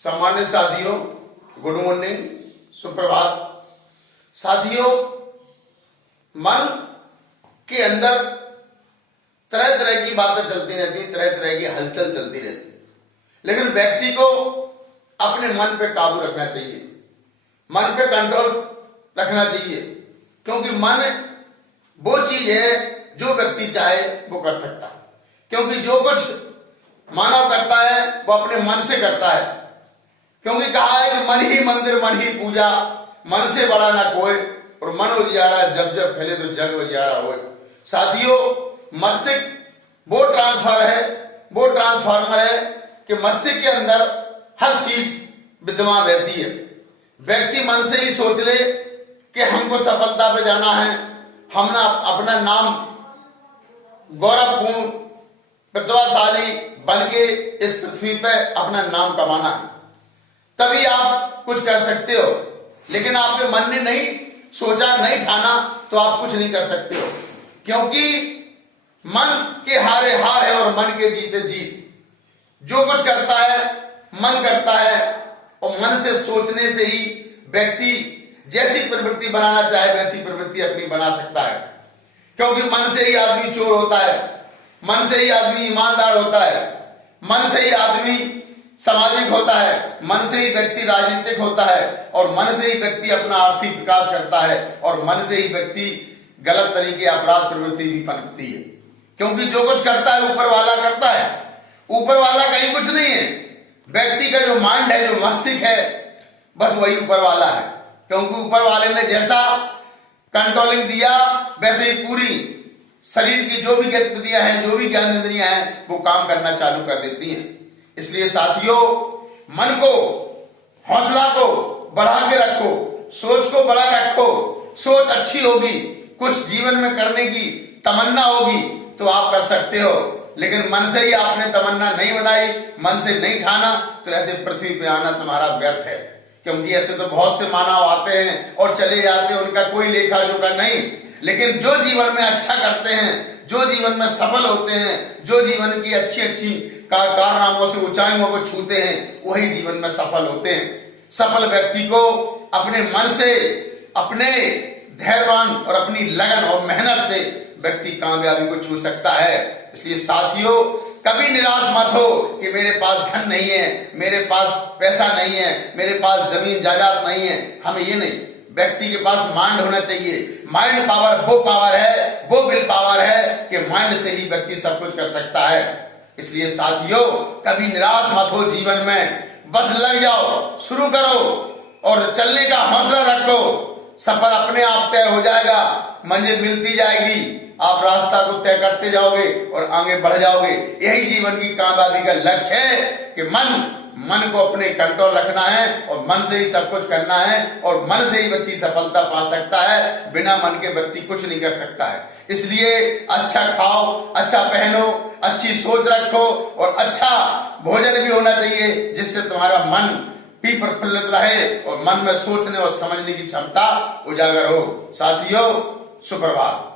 सम्मानित साथियों, good morning, सुप्रभात। साथियों, मन के अंदर तरह तरह की बातें चलती रहती, तरह तरह की हलचल चलती रहती, लेकिन व्यक्ति को अपने मन पे काबू रखना चाहिए, मन पे कंट्रोल रखना चाहिए, क्योंकि मन वो चीज है जो व्यक्ति चाहे वो कर सकता है। क्योंकि जो कुछ मानव करता है वो अपने मन से करता है, क्योंकि कहा है कि मन ही मंदिर, मन ही पूजा, मन से बड़ा ना कोई, और मन उजियारा जब जब फैले तो जग उजियारा हो। साथियों, मस्तिष्क वो ट्रांसफार्मर है कि मस्तिष्क के अंदर हर चीज विद्यमान रहती है। व्यक्ति मन से ही सोच ले कि हमको सफलता पे जाना है, हमने अपना नाम गौरवपूर्ण प्रतिभाशाली बन के इस पृथ्वी पे अपना नाम कमाना है, तभी आप कुछ कर सकते हो। लेकिन आपके मन ने नहीं सोचा, नहीं ठाना, तो आप कुछ नहीं कर सकते हो, क्योंकि मन के हारे हार है और मन के जीते जीत। जो कुछ करता है मन करता है, और मन से सोचने से ही व्यक्ति जैसी प्रवृत्ति बनाना चाहे वैसी प्रवृत्ति अपनी बना सकता है। क्योंकि मन से ही आदमी चोर होता है, मन से ही आदमी ईमानदार होता है, मन से ही आदमी सामाजिक होता है, मन से ही व्यक्ति राजनीतिक होता है, और मन से ही व्यक्ति अपना आर्थिक विकास करता है, और मन से ही व्यक्ति गलत तरीके अपराध प्रवृत्ति भी पनपती है। क्योंकि जो कुछ करता है ऊपर वाला करता है, ऊपर वाला कहीं कुछ नहीं है। व्यक्ति का जो माइंड है, जो मस्तिष्क है, बस वही ऊपर वाला है। क्योंकि ऊपर वाले ने जैसा कंट्रोलिंग दिया वैसे ही पूरी शरीर की जो भी गतिविधियां हैं, जो भी ज्ञान इंद्रियां हैं, वो काम करना चालू कर देती हैं। इसलिए साथियों, मन को, हौसला को बढ़ा के रखो, सोच को बड़ा रखो। सोच अच्छी होगी, कुछ जीवन में करने की तमन्ना होगी तो आप कर सकते हो। लेकिन मन से ही आपने तमन्ना नहीं बनाई, मन से नहीं ठाना, तो ऐसे पृथ्वी पे आना तुम्हारा व्यर्थ है। क्योंकि ऐसे तो बहुत से मानव आते हैं और चले जाते हैं, उनका कोई लेखा जोखा नहीं। लेकिन जो जीवन में अच्छा करते हैं, जो जीवन में सफल होते हैं, जो जीवन की अच्छी अच्छी कारनामों से ऊंचाइयों को छूते हैं, वही जीवन में सफल होते हैं। सफल व्यक्ति को अपने मन से, अपने धैर्यवान और अपनी लगन और मेहनत से व्यक्ति कामयाबी को छू सकता है। इसलिए साथियों, कभी निराश मत हो कि मेरे पास धन नहीं है, मेरे पास पैसा नहीं है, मेरे पास जमीन जायदाद नहीं है। हमें ये नहीं, व्यक्ति के पास माइंड होना चाहिए। माइंड पावर वो पावर है, वो विल पावर है कि माइंड से ही व्यक्ति सब कुछ कर सकता है। इसलिए साथियों, कभी निराश मत हो जीवन में, बस लग जाओ, शुरू करो और चलने का हौसला रखो। सफर अपने आप तय हो जाएगा, मंजिल मिलती जाएगी, आप रास्ता को तय करते जाओगे और आगे बढ़ जाओगे। यही जीवन की कामयाबी का लक्ष्य है कि मन को अपने कंट्रोल रखना है, और मन से ही सब कुछ करना है, और मन से ही व्यक्ति सफलता पा सकता है। बिना मन के व्यक्ति कुछ नहीं कर सकता है। इसलिए अच्छा खाओ, अच्छा पहनो, अच्छी सोच रखो, और अच्छा भोजन भी होना चाहिए, जिससे तुम्हारा मन भी प्रफुल्लित रहे और मन में सोचने और समझने की क्षमता उजागर हो। साथियों, सुप्रभात।